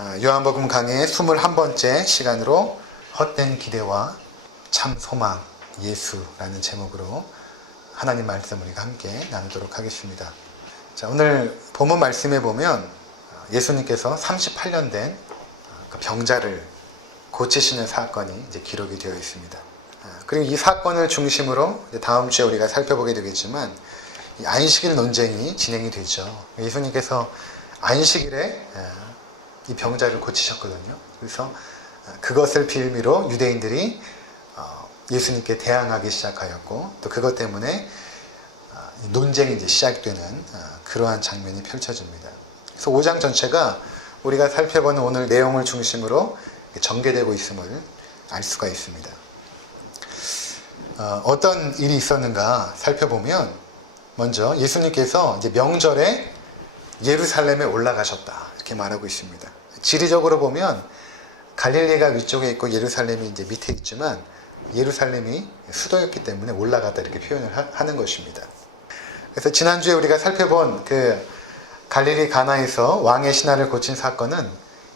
요한복음 강의 21번째 시간으로 헛된 기대와 참 소망 예수라는 제목으로 하나님 말씀을 우리가 함께 나누도록 하겠습니다. 자, 오늘 본문 말씀에 보면 예수님께서 38년 된 병자를 고치시는 사건이 이제 기록이 되어 있습니다. 그리고 이 사건을 중심으로 다음 주에 우리가 살펴보게 되겠지만 이 안식일 논쟁이 진행이 되죠. 예수님께서 안식일에 이 병자를 고치셨거든요. 그래서 그것을 빌미로 유대인들이 예수님께 대항하기 시작하였고, 또 그것 때문에 논쟁이 이제 시작되는 그러한 장면이 펼쳐집니다. 그래서 5장 전체가 우리가 살펴보는 오늘 내용을 중심으로 전개되고 있음을 알 수가 있습니다. 어떤 일이 있었는가 살펴보면, 먼저 예수님께서 이제 명절에 예루살렘에 올라가셨다 이렇게 말하고 있습니다. 지리적으로 보면 갈릴리가 위쪽에 있고 예루살렘이 이제 밑에 있지만 예루살렘이 수도였기 때문에 올라갔다 이렇게 표현을 하는 것입니다. 그래서 지난주에 우리가 살펴본 그 갈릴리 가나에서 왕의 신하를 고친 사건은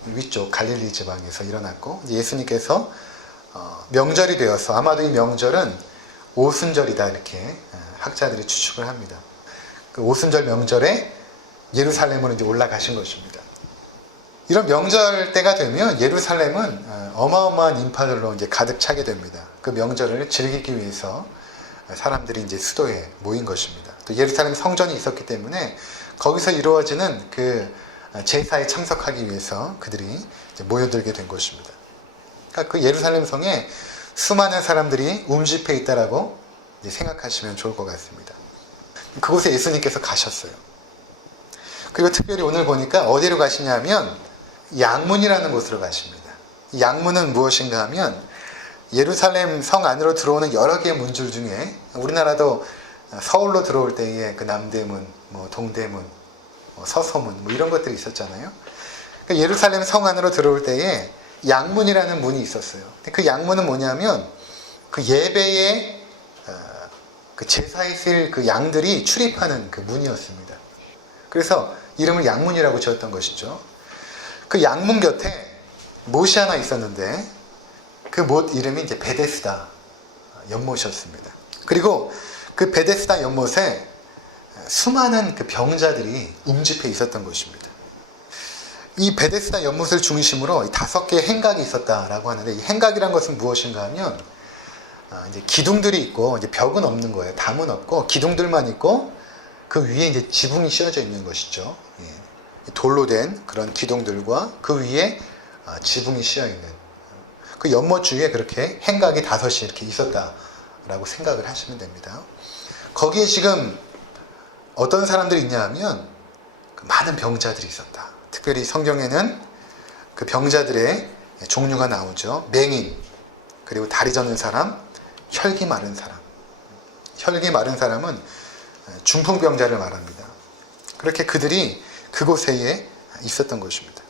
위쪽 갈릴리 지방에서 일어났고, 예수님께서 명절이 되어서 아마도 이 명절은 오순절이다 이렇게 학자들이 추측을 합니다. 그 오순절 명절에 예루살렘으로 이제 올라가신 것입니다. 이런 명절 때가 되면 예루살렘은 어마어마한 인파들로 이제 가득 차게 됩니다. 그 명절을 즐기기 위해서 사람들이 이제 수도에 모인 것입니다. 또 예루살렘 성전이 있었기 때문에 거기서 이루어지는 그 제사에 참석하기 위해서 그들이 이제 모여들게 된 것입니다. 그러니까 그 예루살렘 성에 수많은 사람들이 움집해 있다라고 이제 생각하시면 좋을 것 같습니다. 그곳에 예수님께서 가셨어요. 그리고 특별히 오늘 보니까 어디로 가시냐면 양문이라는 곳으로 가십니다. 양문은 무엇인가 하면 예루살렘 성 안으로 들어오는 여러 개의 문줄 중에 우리나라도 서울로 들어올 때에 그 남대문, 동대문, 서서문 이런 것들이 있었잖아요. 그러니까 예루살렘 성 안으로 들어올 때에 양문이라는 문이 있었어요. 그 양문은 뭐냐면 그 예배에 그 제사에 쓸 그 양들이 출입하는 그 문이었습니다. 그래서 이름을 양문이라고 지었던 것이죠. 그 양문 곁에 못이 하나 있었는데 그 못 이름이 이제 베데스다 연못이었습니다. 그리고 그 베데스다 연못에 수많은 그 병자들이 움집해 있었던 것입니다. 이 베데스다 연못을 중심으로 5개의 행각이 있었다라고 하는데, 이 행각이란 것은 무엇인가 하면 이제 기둥들이 있고 이제 벽은 없는 거예요. 담은 없고 기둥들만 있고 그 위에 이제 지붕이 씌워져 있는 것이죠. 돌로 된 그런 기둥들과 그 위에 지붕이 씌어 있는 그 연못 주위에 그렇게 행각이 5이 이렇게 있었다라고 생각을 하시면 됩니다. 거기에 지금 어떤 사람들이 있냐 하면 많은 병자들이 있었다. 특별히 성경에는 그 병자들의 종류가 나오죠. 맹인, 그리고 다리 저는 사람, 혈기 마른 사람. 혈기 마른 사람은 중풍병자를 말합니다. 그렇게 그들이 그곳에 있었던 것입니다.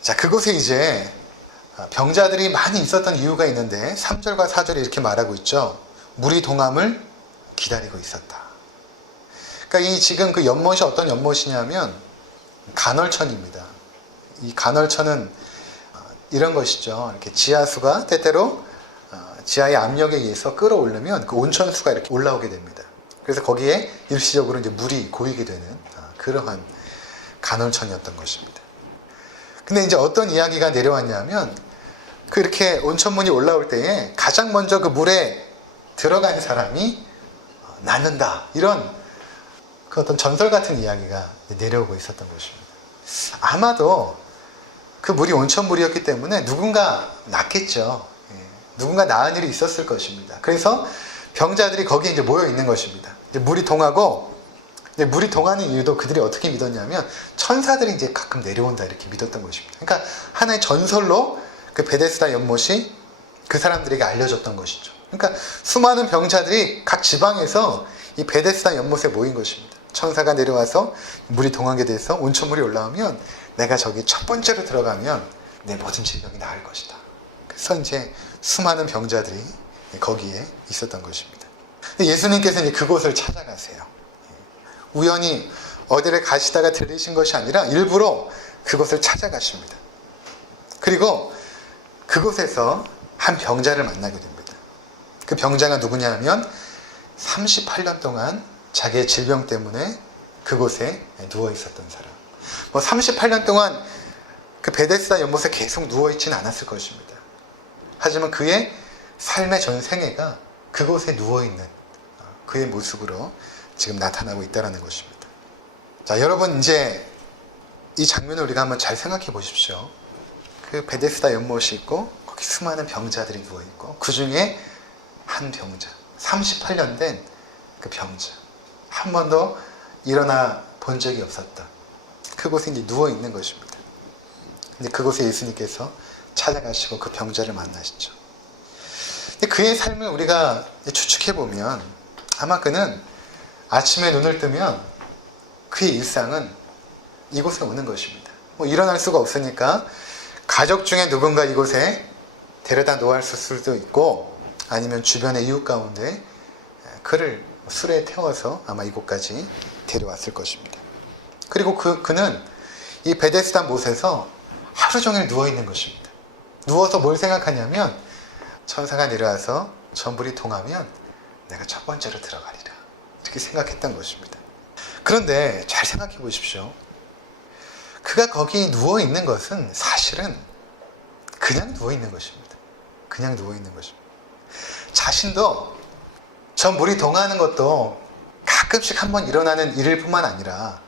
자, 그곳에 이제 병자들이 많이 있었던 이유가 있는데 3절과 4절에 이렇게 말하고 있죠. 물이 동함을 기다리고 있었다. 그러니까 이 지금 그 연못이 어떤 연못이냐면 간헐천입니다. 이 간헐천은 이런 것이죠. 이렇게 지하수가 때때로 지하의 압력에 의해서 끌어올리면 그 온천수가 이렇게 올라오게 됩니다. 그래서 거기에 일시적으로 이제 물이 고이게 되는 그러한 간헐천이었던 것입니다. 근데 이제 어떤 이야기가 내려왔냐면 그렇게 온천문이 올라올 때에 가장 먼저 그 물에 들어간 사람이 낫는다, 이런 그 어떤 전설 같은 이야기가 내려오고 있었던 것입니다. 아마도 그 물이 온천물이었기 때문에 누군가 낫겠죠. 누군가 나은 일이 있었을 것입니다. 그래서 병자들이 거기에 이제 모여 있는 것입니다. 이제 물이 동하고, 물이 동하는 이유도 그들이 어떻게 믿었냐면 천사들이 이제 가끔 내려온다 이렇게 믿었던 것입니다. 그러니까 하나의 전설로 그 베데스다 연못이 그 사람들에게 알려졌던 것이죠. 그러니까 수많은 병자들이 각 지방에서 이 베데스다 연못에 모인 것입니다. 천사가 내려와서 물이 동하게 돼서 온천물이 올라오면 내가 저기 첫 번째로 들어가면 내 모든 질병이 나을 것이다. 그래서 이제 수많은 병자들이 거기에 있었던 것입니다. 예수님께서 이제 그곳을 찾아가세요. 우연히 어디를 가시다가 들리신 것이 아니라 일부러 그곳을 찾아가십니다. 그리고 그곳에서 한 병자를 만나게 됩니다. 그 병자가 누구냐 하면 38년 동안 자기의 질병 때문에 그곳에 누워 있었던 사람. 38년 동안 그 베데스다 연못에 계속 누워 있지는 않았을 것입니다. 하지만 그의 삶의 전 생애가 그곳에 누워 있는 그의 모습으로 지금 나타나고 있다는 것입니다. 자, 여러분 이제 이 장면을 우리가 한번 잘 생각해 보십시오. 그 베데스다 연못이 있고 거기 수많은 병자들이 누워 있고 그 중에 한 병자, 38년 된 그 병자, 한 번도 일어나 본 적이 없었다. 그곳에 이제 누워 있는 것입니다. 근데 그곳에 예수님께서 찾아가시고 그 병자를 만나시죠. 근데 그의 삶을 우리가 추측해 보면 아마 그는 아침에 눈을 뜨면 그의 일상은 이곳에 오는 것입니다. 일어날 수가 없으니까 가족 중에 누군가 이곳에 데려다 놓았을 수도 있고 아니면 주변의 이웃 가운데 그를 술에 태워서 아마 이곳까지 데려왔을 것입니다. 그리고 그는 이 베데스다 못에서 하루 종일 누워있는 것입니다. 누워서 뭘 생각하냐면 천사가 내려와서 저 물이 동하면 내가 첫 번째로 들어가리라. 이렇게 생각했던 것입니다. 그런데 잘 생각해 보십시오. 그가 거기 누워있는 것은 사실은 그냥 누워있는 것입니다. 그냥 누워있는 것입니다. 자신도 저 물이 동하는 것도 가끔씩 한번 일어나는 일일 뿐만 아니라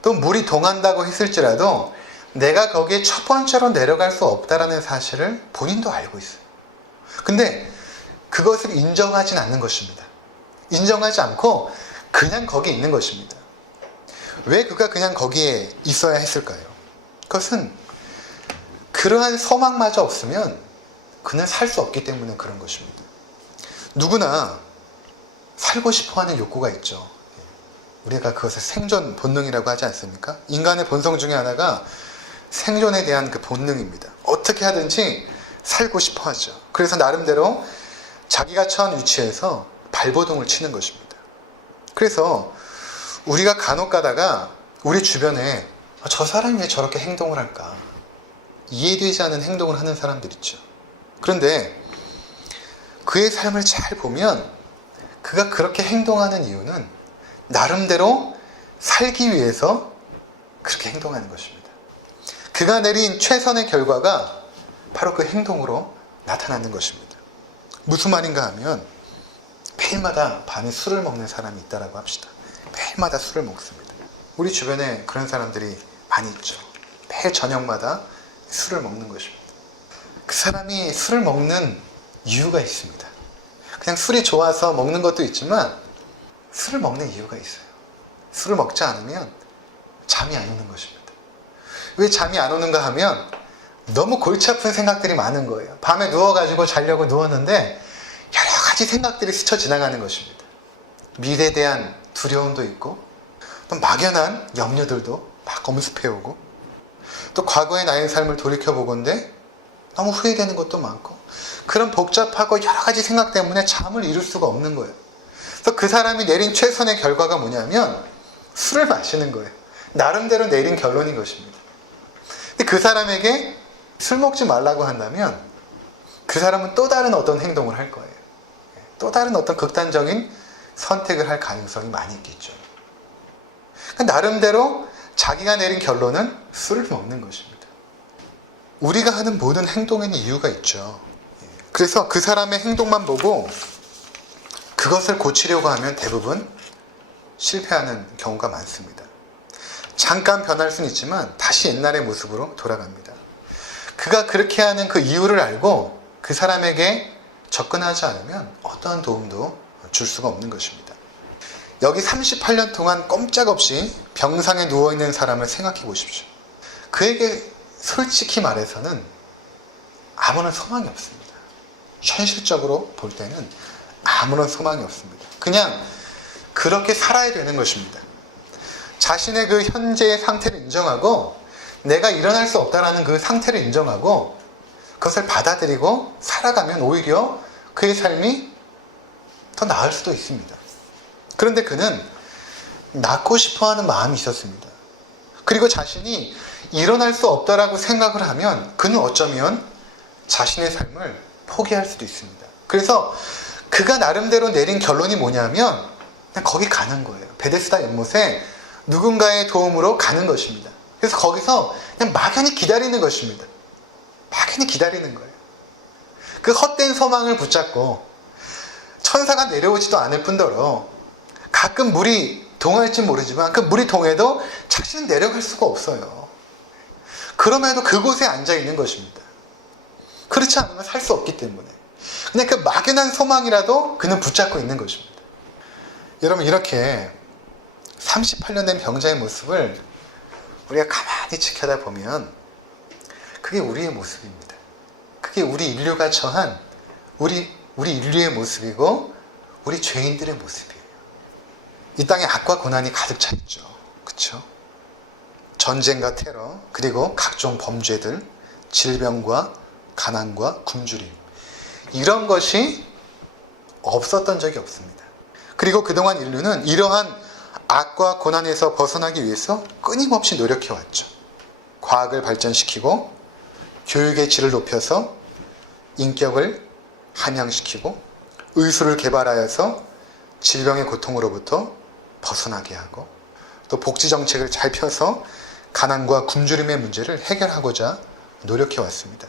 또 물이 동한다고 했을지라도 내가 거기에 첫 번째로 내려갈 수 없다라는 사실을 본인도 알고 있어요. 근데 그것을 인정하진 않는 것입니다. 인정하지 않고 그냥 거기 있는 것입니다. 왜 그가 그냥 거기에 있어야 했을까요? 그것은 그러한 소망마저 없으면 그는 살 수 없기 때문에 그런 것입니다. 누구나 살고 싶어하는 욕구가 있죠. 우리가 그것을 생존 본능이라고 하지 않습니까? 인간의 본성 중에 하나가 생존에 대한 그 본능입니다. 어떻게 하든지 살고 싶어 하죠. 그래서 나름대로 자기가 처한 위치에서 발버둥을 치는 것입니다. 그래서 우리가 간혹 가다가 우리 주변에 저 사람이 왜 저렇게 행동을 할까? 이해되지 않는 행동을 하는 사람들 있죠. 그런데 그의 삶을 잘 보면 그가 그렇게 행동하는 이유는 나름대로 살기 위해서 그렇게 행동하는 것입니다. 그가 내린 최선의 결과가 바로 그 행동으로 나타나는 것입니다. 무슨 말인가 하면 매일마다 밤에 술을 먹는 사람이 있다고 합시다. 매일마다 술을 먹습니다. 우리 주변에 그런 사람들이 많이 있죠. 매일 저녁마다 술을 먹는 것입니다. 그 사람이 술을 먹는 이유가 있습니다. 그냥 술이 좋아서 먹는 것도 있지만 술을 먹는 이유가 있어요. 술을 먹지 않으면 잠이 안 오는 것입니다. 왜 잠이 안 오는가 하면 너무 골치 아픈 생각들이 많은 거예요. 밤에 누워가지고 자려고 누웠는데 여러 가지 생각들이 스쳐 지나가는 것입니다. 미래에 대한 두려움도 있고 또 막연한 염려들도 막 엄습해오고 또 과거의 나의 삶을 돌이켜보건대 너무 후회되는 것도 많고 그런 복잡하고 여러 가지 생각 때문에 잠을 이룰 수가 없는 거예요. 그래서 그 사람이 내린 최선의 결과가 뭐냐면 술을 마시는 거예요. 나름대로 내린 결론인 것입니다. 근데 그 사람에게 술 먹지 말라고 한다면 그 사람은 또 다른 어떤 행동을 할 거예요. 또 다른 어떤 극단적인 선택을 할 가능성이 많이 있겠죠. 그러니까 나름대로 자기가 내린 결론은 술을 먹는 것입니다. 우리가 하는 모든 행동에는 이유가 있죠. 그래서 그 사람의 행동만 보고 그것을 고치려고 하면 대부분 실패하는 경우가 많습니다. 잠깐 변할 수는 있지만 다시 옛날의 모습으로 돌아갑니다. 그가 그렇게 하는 그 이유를 알고 그 사람에게 접근하지 않으면 어떠한 도움도 줄 수가 없는 것입니다. 여기 38년 동안 꼼짝없이 병상에 누워있는 사람을 생각해 보십시오. 그에게 솔직히 말해서는 아무런 소망이 없습니다. 현실적으로 볼 때는 아무런 소망이 없습니다. 그냥 그렇게 살아야 되는 것입니다. 자신의 그 현재의 상태를 인정하고 내가 일어날 수 없다라는 그 상태를 인정하고 그것을 받아들이고 살아가면 오히려 그의 삶이 더 나을 수도 있습니다. 그런데 그는 낫고 싶어하는 마음이 있었습니다. 그리고 자신이 일어날 수 없다라고 생각을 하면 그는 어쩌면 자신의 삶을 포기할 수도 있습니다. 그래서 그가 나름대로 내린 결론이 뭐냐면 그냥 거기 가는 거예요. 베데스다 연못에 누군가의 도움으로 가는 것입니다. 그래서 거기서 그냥 막연히 기다리는 것입니다. 막연히 기다리는 거예요. 그 헛된 소망을 붙잡고 천사가 내려오지도 않을 뿐더러 가끔 물이 동할지 모르지만 그 물이 동해도 자신은 내려갈 수가 없어요. 그럼에도 그곳에 앉아 있는 것입니다. 그렇지 않으면 살 수 없기 때문에 그냥 그 막연한 소망이라도 그는 붙잡고 있는 것입니다. 여러분, 이렇게 38년 된 병자의 모습을 우리가 가만히 지켜다 보면 그게 우리의 모습입니다. 그게 우리 인류가 처한 우리 인류의 모습이고 우리 죄인들의 모습이에요. 이 땅에 악과 고난이 가득 차 있죠. 그렇죠? 전쟁과 테러, 그리고 각종 범죄들, 질병과 가난과 굶주림, 이런 것이 없었던 적이 없습니다. 그리고 그동안 인류는 이러한 악과 고난에서 벗어나기 위해서 끊임없이 노력해왔죠. 과학을 발전시키고 교육의 질을 높여서 인격을 함양시키고 의술을 개발하여서 질병의 고통으로부터 벗어나게 하고 또 복지정책을 잘 펴서 가난과 굶주림의 문제를 해결하고자 노력해왔습니다.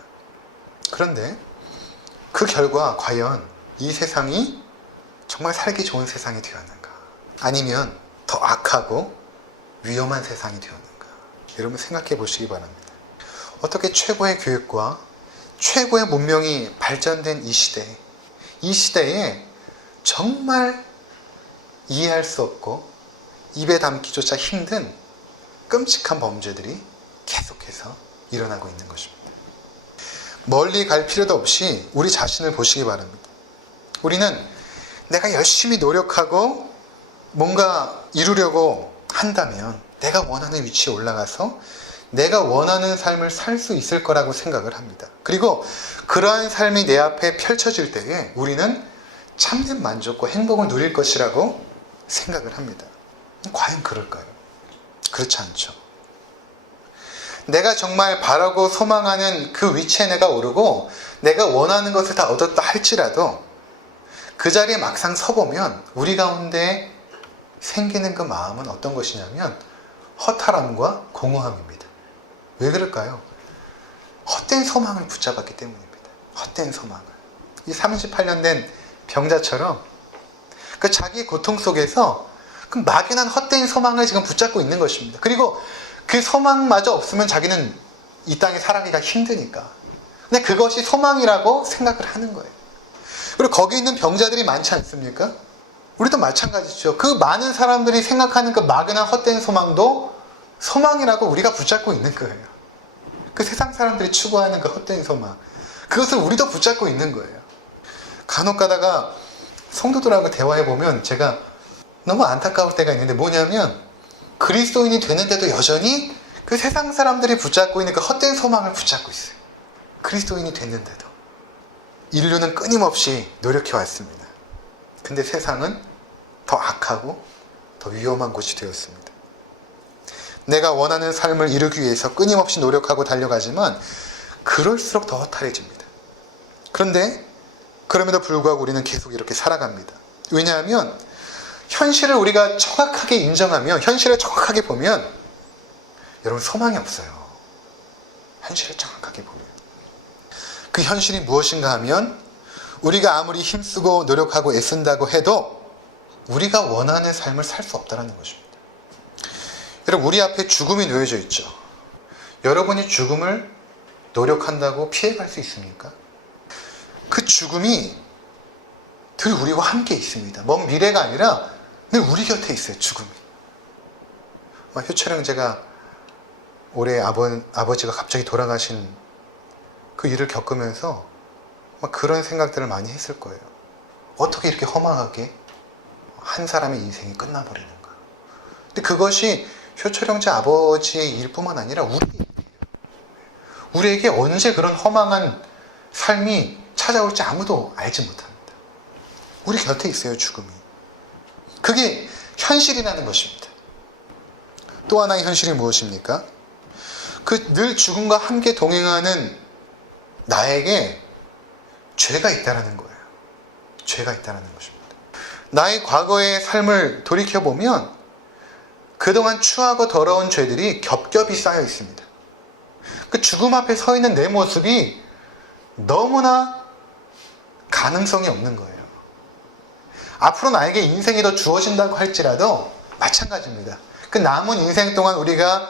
그런데 그 결과 과연 이 세상이 정말 살기 좋은 세상이 되었는가? 아니면 더 악하고 위험한 세상이 되었는가? 여러분 생각해 보시기 바랍니다. 어떻게 최고의 교육과 최고의 문명이 발전된 이 시대에 정말 이해할 수 없고 입에 담기조차 힘든 끔찍한 범죄들이 계속해서 일어나고 있는 것입니다. 멀리 갈 필요도 없이 우리 자신을 보시기 바랍니다. 우리는 내가 열심히 노력하고 뭔가 이루려고 한다면 내가 원하는 위치에 올라가서 내가 원하는 삶을 살 수 있을 거라고 생각을 합니다. 그리고 그러한 삶이 내 앞에 펼쳐질 때에 우리는 참된 만족과 행복을 누릴 것이라고 생각을 합니다. 과연 그럴까요? 그렇지 않죠. 내가 정말 바라고 소망하는 그 위치에 내가 오르고 내가 원하는 것을 다 얻었다 할지라도 그 자리에 막상 서보면 우리 가운데 생기는 그 마음은 어떤 것이냐면 허탈함과 공허함입니다. 왜 그럴까요? 헛된 소망을 붙잡았기 때문입니다. 헛된 소망을. 이 38년 된 병자처럼 그 자기의 고통 속에서 그 막연한 헛된 소망을 지금 붙잡고 있는 것입니다. 그리고 그 소망마저 없으면 자기는 이 땅에 살아가기가 힘드니까. 근데 그것이 소망이라고 생각을 하는 거예요. 그리고 거기 있는 병자들이 많지 않습니까? 우리도 마찬가지죠. 그 많은 사람들이 생각하는 그 막연한 헛된 소망도 소망이라고 우리가 붙잡고 있는 거예요. 그 세상 사람들이 추구하는 그 헛된 소망, 그것을 우리도 붙잡고 있는 거예요. 간혹 가다가 성도들하고 대화해보면 제가 너무 안타까울 때가 있는데 뭐냐면 그리스도인이 되는데도 여전히 그 세상 사람들이 붙잡고 있는 그 헛된 소망을 붙잡고 있어요. 그리스도인이 됐는데도. 인류는 끊임없이 노력해왔습니다. 근데 세상은 더 악하고 더 위험한 곳이 되었습니다. 내가 원하는 삶을 이루기 위해서 끊임없이 노력하고 달려가지만 그럴수록 더 허탈해집니다. 그런데 그럼에도 불구하고 우리는 계속 이렇게 살아갑니다. 왜냐하면 현실을 우리가 정확하게 인정하면, 현실을 정확하게 보면 여러분 소망이 없어요. 현실을 정확하게 보면. 그 현실이 무엇인가 하면 우리가 아무리 힘쓰고 노력하고 애쓴다고 해도 우리가 원하는 삶을 살 수 없다는 것입니다. 여러분, 우리 앞에 죽음이 놓여져 있죠. 여러분이 죽음을 노력한다고 피해갈 수 있습니까? 그 죽음이 늘 우리와 함께 있습니다. 먼 미래가 아니라 늘 우리 곁에 있어요, 죽음이. 효철 형제가 올해 아버지가 갑자기 돌아가신 그 일을 겪으면서 그런 생각들을 많이 했을 거예요. 어떻게 이렇게 허망하게 한 사람의 인생이 끝나버리는가. 근데 그것이 효철 형제 아버지의 일뿐만 아니라 우리에게 언제 그런 허망한 삶이 찾아올지 아무도 알지 못합니다. 우리 곁에 있어요, 죽음이. 그게 현실이라는 것입니다. 또 하나의 현실이 무엇입니까? 그 늘 죽음과 함께 동행하는 나에게 죄가 있다라는 거예요. 죄가 있다라는 것입니다. 나의 과거의 삶을 돌이켜보면 그동안 추하고 더러운 죄들이 겹겹이 쌓여 있습니다. 그 죽음 앞에 서 있는 내 모습이 너무나 가능성이 없는 거예요. 앞으로 나에게 인생이 더 주어진다고 할지라도 마찬가지입니다. 그 남은 인생 동안 우리가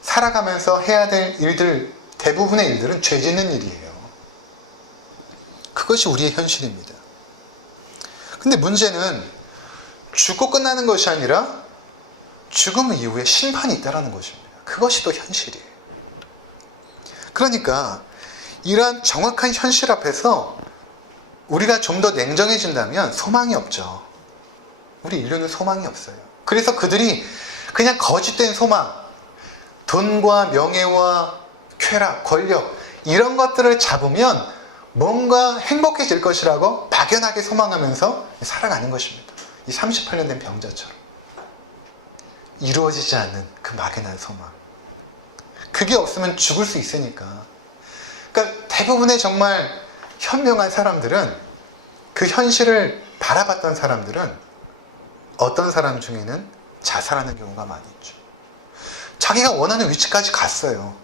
살아가면서 해야 될 일들, 대부분의 일들은 죄 짓는 일이에요. 그것이 우리의 현실입니다. 근데 문제는 죽고 끝나는 것이 아니라 죽음 이후에 심판이 있다는 것입니다. 그것이 또 현실이에요. 그러니까 이러한 정확한 현실 앞에서 우리가 좀 더 냉정해진다면 소망이 없죠. 우리 인류는 소망이 없어요. 그래서 그들이 그냥 거짓된 소망, 돈과 명예와 쾌락, 권력 이런 것들을 잡으면 뭔가 행복해질 것이라고 막연하게 소망하면서 살아가는 것입니다. 이 38년 된 병자처럼 이루어지지 않는 그 막연한 소망. 그게 없으면 죽을 수 있으니까. 그러니까 대부분의 정말 현명한 사람들은, 그 현실을 바라봤던 사람들은 어떤 사람 중에는 자살하는 경우가 많이 있죠. 자기가 원하는 위치까지 갔어요.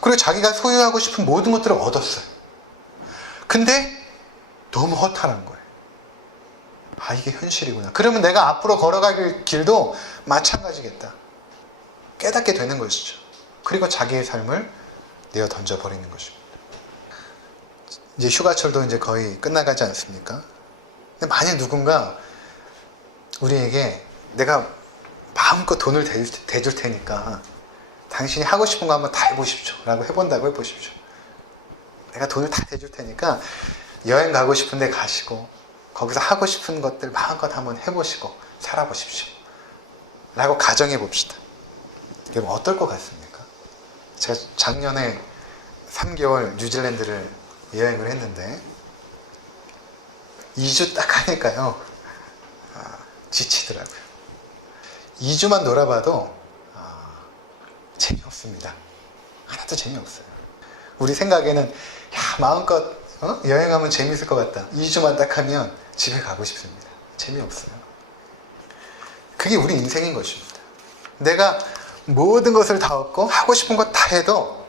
그리고 자기가 소유하고 싶은 모든 것들을 얻었어요. 근데 너무 허탈한 거예요. 아, 이게 현실이구나. 그러면 내가 앞으로 걸어갈 길도 마찬가지겠다. 깨닫게 되는 것이죠. 그리고 자기의 삶을 내어 던져버리는 것입니다. 이제 휴가철도 이제 거의 끝나가지 않습니까? 근데 만약 누군가 우리에게 내가 마음껏 돈을 대줄 테니까 당신이 하고 싶은 거 한번 다 해보십시오 라고 해본다고 해보십시오. 내가 돈을 다 대줄 테니까 여행 가고 싶은 데 가시고 거기서 하고 싶은 것들 마음껏 한번 해보시고 살아보십시오 라고 가정해 봅시다. 여러분 어떨 것 같습니까? 제가 작년에 3개월 뉴질랜드를 여행을 했는데 2주 딱 하니까요 지치더라고요. 2주만 놀아봐도 재미없습니다. 하나도 재미없어요. 우리 생각에는 야, 마음껏 여행하면 재미있을 것 같다. 2주만 딱 하면 집에 가고 싶습니다. 재미없어요. 그게 우리 인생인 것입니다. 내가 모든 것을 다 얻고 하고 싶은 것 다 해도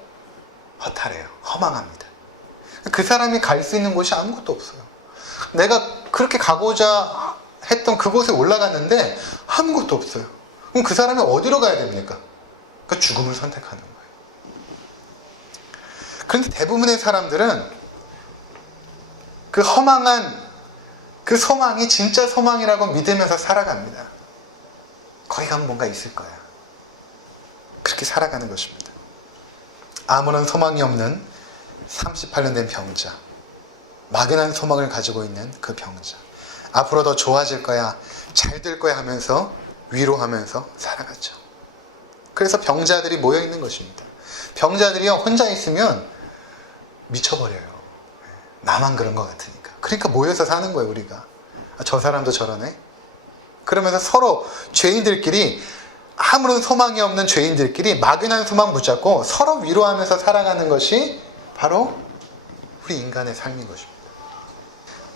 허탈해요. 허망합니다. 그 사람이 갈 수 있는 곳이 아무것도 없어요. 내가 그렇게 가고자 했던 그곳에 올라갔는데 아무것도 없어요. 그럼 그 사람이 어디로 가야 됩니까? 그러니까 죽음을 선택하는 거예요. 그런데 대부분의 사람들은 그 허망한 그 소망이 진짜 소망이라고 믿으면서 살아갑니다. 거기 가면 뭔가 있을 거야. 그렇게 살아가는 것입니다. 아무런 소망이 없는 38년 된 병자, 막연한 소망을 가지고 있는 그 병자, 앞으로 더 좋아질 거야, 잘 될 거야 하면서 위로하면서 살아갔죠. 그래서 병자들이 모여 있는 것입니다. 병자들이요, 혼자 있으면 미쳐버려요. 나만 그런 것 같으니까. 그러니까 모여서 사는 거예요, 우리가. 아, 저 사람도 저러네. 그러면서 서로 죄인들끼리, 아무런 소망이 없는 죄인들끼리 막연한 소망 붙잡고 서로 위로하면서 살아가는 것이 바로 우리 인간의 삶인 것입니다.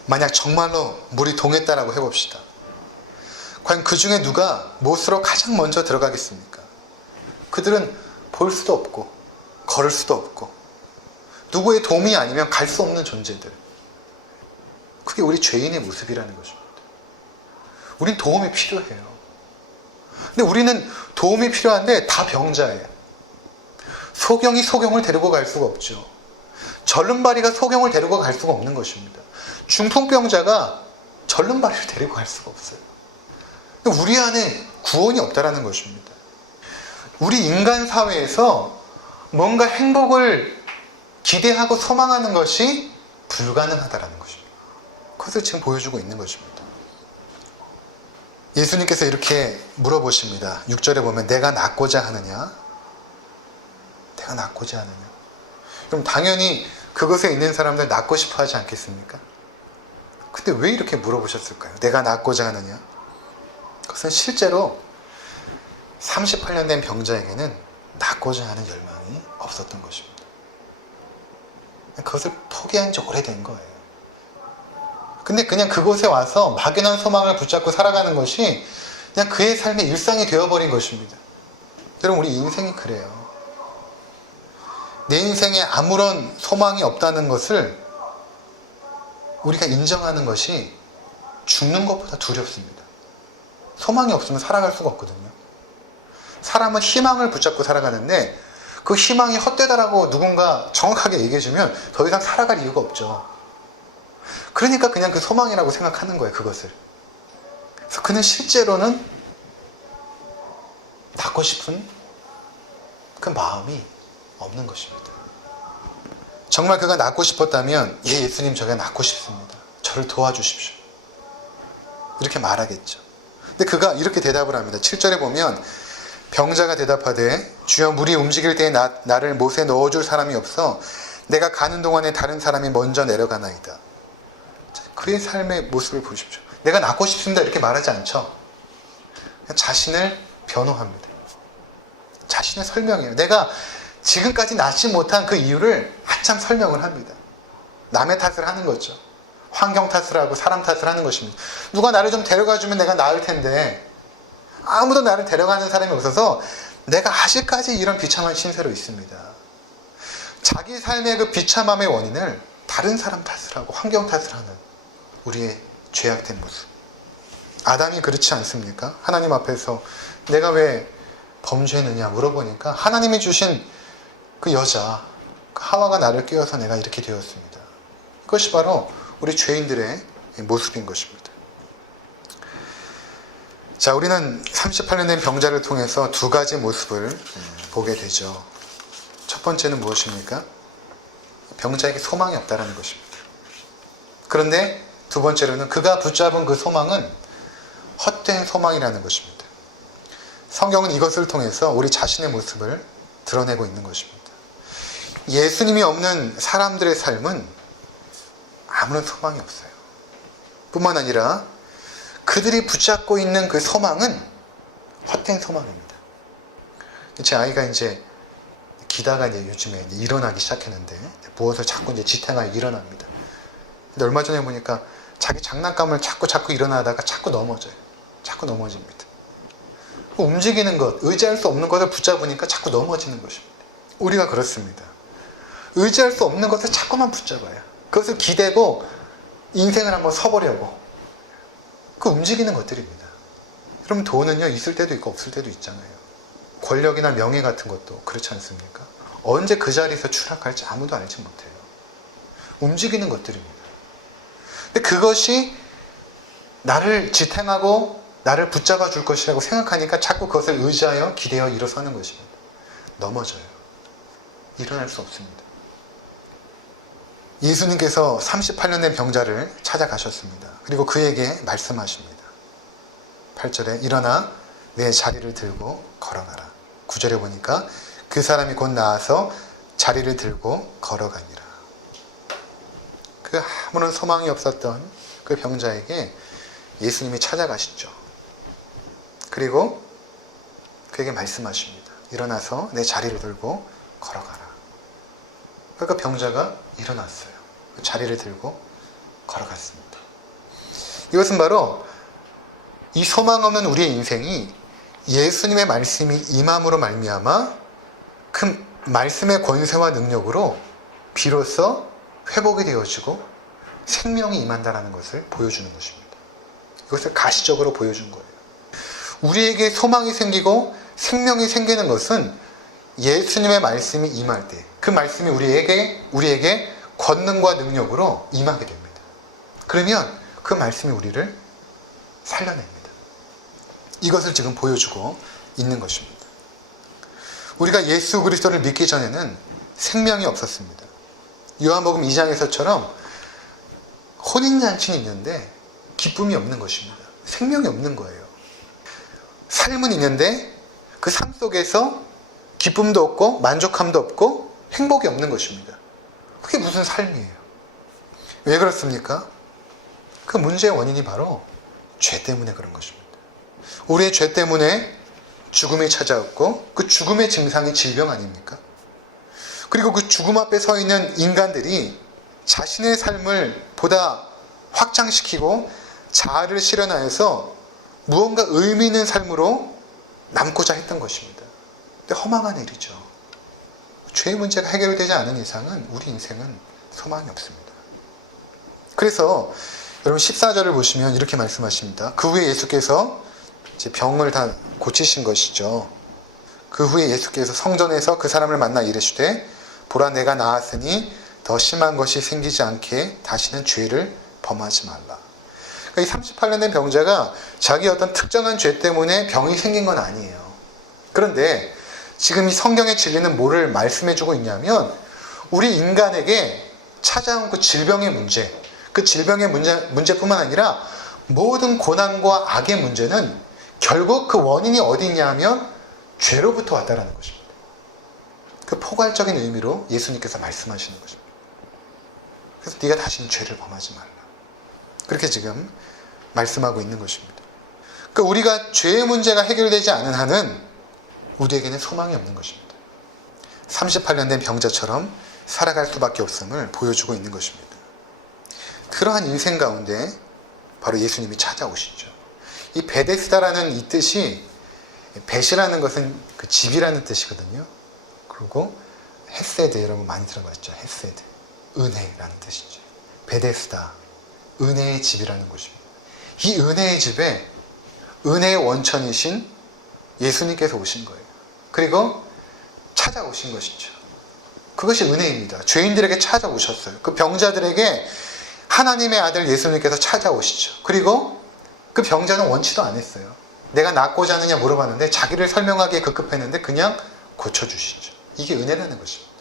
만약 정말로 물이 동했다라고 해봅시다. 과연 그 중에 누가 못으로 가장 먼저 들어가겠습니까? 그들은 볼 수도 없고 걸을 수도 없고 누구의 도움이 아니면 갈 수 없는 존재들. 그게 우리 죄인의 모습이라는 것입니다. 우린 도움이 필요해요. 근데 우리는 도움이 필요한데 다 병자예요. 소경이 소경을 데리고 갈 수가 없죠. 절름발이가 소경을 데리고 갈 수가 없는 것입니다. 중풍병자가 절름발이를 데리고 갈 수가 없어요. 우리 안에 구원이 없다라는 것입니다. 우리 인간 사회에서 뭔가 행복을 기대하고 소망하는 것이 불가능하다라는 것입니다. 그것을 지금 보여주고 있는 것입니다. 예수님께서 이렇게 물어보십니다. 6절에 보면 내가 낫고자 하느냐? 내가 낫고자 하느냐? 그럼 당연히 그곳에 있는 사람들 낫고 싶어 하지 않겠습니까? 근데 왜 이렇게 물어보셨을까요? 내가 낫고자 하느냐? 그것은 실제로 38년 된 병자에게는 낳고자 하는 열망이 없었던 것입니다. 그것을 포기한 지 오래된 거예요. 근데 그냥 그곳에 와서 막연한 소망을 붙잡고 살아가는 것이 그냥 그의 삶의 일상이 되어버린 것입니다. 여러분, 우리 인생이 그래요. 내 인생에 아무런 소망이 없다는 것을 우리가 인정하는 것이 죽는 것보다 두렵습니다. 소망이 없으면 살아갈 수가 없거든요. 사람은 희망을 붙잡고 살아가는데 그 희망이 헛되다라고 누군가 정확하게 얘기해주면 더 이상 살아갈 이유가 없죠. 그러니까 그냥 그 소망이라고 생각하는 거예요, 그것을. 그래서 그는 실제로는 낳고 싶은 그 마음이 없는 것입니다. 정말 그가 낳고 싶었다면, 예, 예수님, 저가 낳고 싶습니다. 저를 도와주십시오. 이렇게 말하겠죠. 근데 그가 이렇게 대답을 합니다. 7절에 보면 병자가 대답하되 주여, 물이 움직일 때에 나를 못에 넣어줄 사람이 없어 내가 가는 동안에 다른 사람이 먼저 내려가나이다. 그의 삶의 모습을 보십시오. 내가 낳고 싶습니다 이렇게 말하지 않죠. 그냥 자신을 변호합니다. 자신의 설명이에요. 내가 지금까지 낳지 못한 그 이유를 한참 설명을 합니다. 남의 탓을 하는 거죠. 환경 탓을 하고 사람 탓을 하는 것입니다. 누가 나를 좀 데려가주면 내가 나을 텐데 아무도 나를 데려가는 사람이 없어서 내가 아직까지 이런 비참한 신세로 있습니다. 자기 삶의 그 비참함의 원인을 다른 사람 탓을 하고 환경 탓을 하는 우리의 죄악된 모습. 아담이 그렇지 않습니까? 하나님 앞에서 내가 왜 범죄했느냐 물어보니까 하나님이 주신 그 여자, 그 하와가 나를 끼워서 내가 이렇게 되었습니다. 그것이 바로 우리 죄인들의 모습인 것입니다. 자, 우리는 38년 된 병자를 통해서 두 가지 모습을 보게 되죠. 첫 번째는 무엇입니까? 병자에게 소망이 없다는 것입니다. 그런데 두 번째로는 그가 붙잡은 그 소망은 헛된 소망이라는 것입니다. 성경은 이것을 통해서 우리 자신의 모습을 드러내고 있는 것입니다. 예수님이 없는 사람들의 삶은 아무런 소망이 없어요. 뿐만 아니라 그들이 붙잡고 있는 그 소망은 헛된 소망입니다. 제 아이가 이제 기다가 이제 요즘에 이제 일어나기 시작했는데 무엇을 자꾸 이제 지탱하여 일어납니다. 근데 얼마 전에 보니까 자기 장난감을 자꾸 일어나다가 자꾸 넘어져요. 자꾸 넘어집니다. 움직이는 것, 의지할 수 없는 것을 붙잡으니까 자꾸 넘어지는 것입니다. 우리가 그렇습니다. 의지할 수 없는 것을 자꾸만 붙잡아요. 그것을 기대고 인생을 한번 서보려고. 그 움직이는 것들입니다. 여러분, 돈은요, 있을 때도 있고 없을 때도 있잖아요. 권력이나 명예 같은 것도 그렇지 않습니까? 언제 그 자리에서 추락할지 아무도 알지 못해요. 움직이는 것들입니다. 근데 그것이 나를 지탱하고 나를 붙잡아 줄 것이라고 생각하니까 자꾸 그것을 의지하여 기대어 일어서는 것입니다. 넘어져요. 일어날 수 없습니다. 예수님께서 38년 된 병자를 찾아가셨습니다. 그리고 그에게 말씀하십니다. 8절에 일어나 내 자리를 들고 걸어가라. 9절에 보니까 그 사람이 곧 나아서 자리를 들고 걸어가니라. 그 아무런 소망이 없었던 그 병자에게 예수님이 찾아가시죠. 그리고 그에게 말씀하십니다. 일어나서 내 자리를 들고 걸어가라. 그러니까 병자가 일어났어요. 자리를 들고 걸어갔습니다. 이것은 바로 이 소망 없는 우리의 인생이 예수님의 말씀이 임함으로 말미암아 그 말씀의 권세와 능력으로 비로소 회복이 되어지고 생명이 임한다는 것을 보여주는 것입니다. 이것을 가시적으로 보여준 거예요. 우리에게 소망이 생기고 생명이 생기는 것은 예수님의 말씀이 임할 때 그 말씀이 우리에게 권능과 능력으로 임하게 됩니다. 그러면 그 말씀이 우리를 살려냅니다. 이것을 지금 보여주고 있는 것입니다. 우리가 예수 그리스도를 믿기 전에는 생명이 없었습니다. 요한복음 2장에서처럼 혼인잔치는 있는데 기쁨이 없는 것입니다. 생명이 없는 거예요. 삶은 있는데 그 삶 속에서 기쁨도 없고 만족함도 없고 행복이 없는 것입니다. 그게 무슨 삶이에요? 왜 그렇습니까? 그 문제의 원인이 바로 죄 때문에 그런 것입니다. 우리의 죄 때문에 죽음이 찾아왔고 그 죽음의 증상이 질병 아닙니까? 그리고 그 죽음 앞에 서 있는 인간들이 자신의 삶을 보다 확장시키고 자아를 실현하여서 무언가 의미 있는 삶으로 남고자 했던 것입니다. 근데 허망한 일이죠. 죄의 문제가 해결되지 않은 이상은 우리 인생은 소망이 없습니다. 그래서 여러분 14절을 보시면 이렇게 말씀하십니다. 그 후에 예수께서 이제 병을 다 고치신 것이죠. 그 후에 예수께서 성전에서 그 사람을 만나 이르시되 보라 내가 나았으니 더 심한 것이 생기지 않게 다시는 죄를 범하지 말라. 그러니까 이 38년 된 병자가 자기 어떤 특정한 죄 때문에 병이 생긴 건 아니에요. 그런데 지금 이 성경의 진리는 뭐를 말씀해주고 있냐면 우리 인간에게 찾아온 그 질병의 문제, 그 질병의 문제뿐만 아니라 모든 고난과 악의 문제는 결국 그 원인이 어디 있냐 하면 죄로부터 왔다라는 것입니다. 그 포괄적인 의미로 예수님께서 말씀하시는 것입니다. 그래서 네가 다시는 죄를 범하지 말라. 그렇게 지금 말씀하고 있는 것입니다. 그러니까 우리가 죄의 문제가 해결되지 않은 한은 우리에게는 소망이 없는 것입니다. 38년 된 병자처럼 살아갈 수밖에 없음을 보여주고 있는 것입니다. 그러한 인생 가운데 바로 예수님이 찾아오시죠. 이 베데스다라는 이 뜻이 벳이라는 것은 그 집이라는 뜻이거든요. 그리고 헤세드 여러분 많이 들어봤죠. 헤세드 은혜라는 뜻이죠. 베데스다 은혜의 집이라는 것입니다. 이 은혜의 집에 은혜의 원천이신 예수님께서 오신 거예요. 그리고 찾아오신 것이죠. 그것이 은혜입니다. 죄인들에게 찾아오셨어요. 그 병자들에게 하나님의 아들 예수님께서 찾아오시죠. 그리고 그 병자는 원치도 않았어요. 내가 낫고자 하느냐 물어봤는데 자기를 설명하기에 급급했는데 그냥 고쳐주시죠. 이게 은혜라는 것입니다.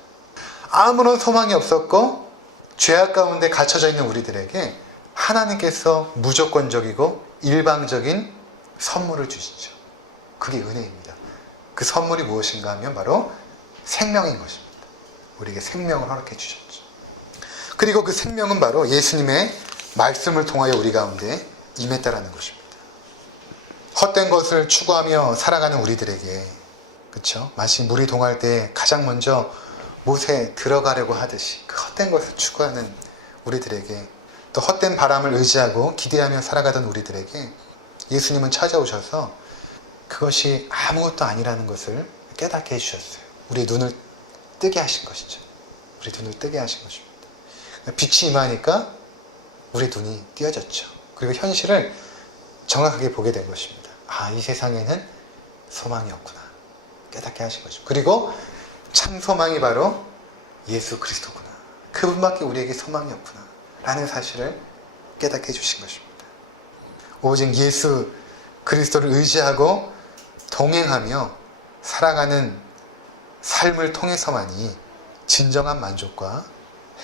아무런 소망이 없었고 죄악 가운데 갇혀져 있는 우리들에게 하나님께서 무조건적이고 일방적인 선물을 주시죠. 그게 은혜입니다. 그 선물이 무엇인가 하면 바로 생명인 것입니다. 우리에게 생명을 허락해 주셨죠. 그리고 그 생명은 바로 예수님의 말씀을 통하여 우리 가운데 임했다라는 것입니다. 헛된 것을 추구하며 살아가는 우리들에게, 그렇죠? 마치 물이 동할 때 가장 먼저 못에 들어가려고 하듯이 그 헛된 것을 추구하는 우리들에게, 또 헛된 바람을 의지하고 기대하며 살아가던 우리들에게 예수님은 찾아오셔서 그것이 아무것도 아니라는 것을 깨닫게 해주셨어요. 우리 눈을 뜨게 하신 것이죠. 우리 눈을 뜨게 하신 것입니다. 빛이 임하니까 우리 눈이 띄어졌죠. 그리고 현실을 정확하게 보게 된 것입니다. 아, 이 세상에는 소망이 없구나. 깨닫게 하신 것입니다. 그리고 참 소망이 바로 예수 그리스도구나. 그분밖에 우리에게 소망이 없구나. 라는 사실을 깨닫게 해주신 것입니다. 오직 예수 그리스도를 의지하고 동행하며 살아가는 삶을 통해서만이 진정한 만족과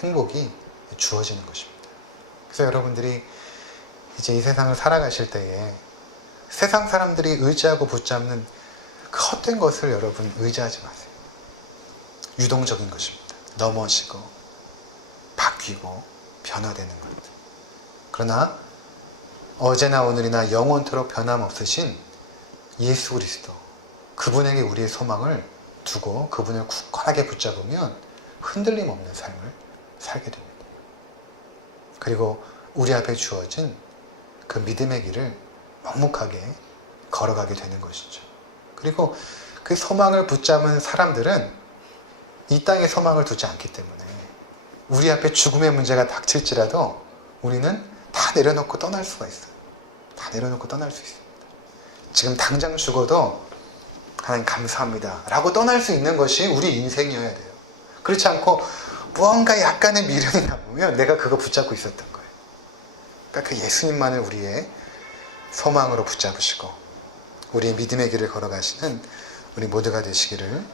행복이 주어지는 것입니다. 그래서 여러분들이 이제 이 세상을 살아가실 때에 세상 사람들이 의지하고 붙잡는 그 헛된 것을 여러분 의지하지 마세요. 유동적인 것입니다. 넘어지고 바뀌고 변화되는 것. 그러나 어제나 오늘이나 영원토록 변함없으신 예수 그리스도, 그분에게 우리의 소망을 두고 그분을 굳건하게 붙잡으면 흔들림 없는 삶을 살게 됩니다. 그리고 우리 앞에 주어진 그 믿음의 길을 묵묵하게 걸어가게 되는 것이죠. 그리고 그 소망을 붙잡은 사람들은 이 땅에 소망을 두지 않기 때문에 우리 앞에 죽음의 문제가 닥칠지라도 우리는 다 내려놓고 떠날 수가 있어요. 다 내려놓고 떠날 수 있습니다. 지금 당장 죽어도 하나님 감사합니다 라고 떠날 수 있는 것이 우리 인생이어야 돼요. 그렇지 않고 무언가 약간의 미련이 남으면 내가 그거 붙잡고 있었던 거예요. 그러니까 그 예수님만을 우리의 소망으로 붙잡으시고 우리의 믿음의 길을 걸어가시는 우리 모두가 되시기를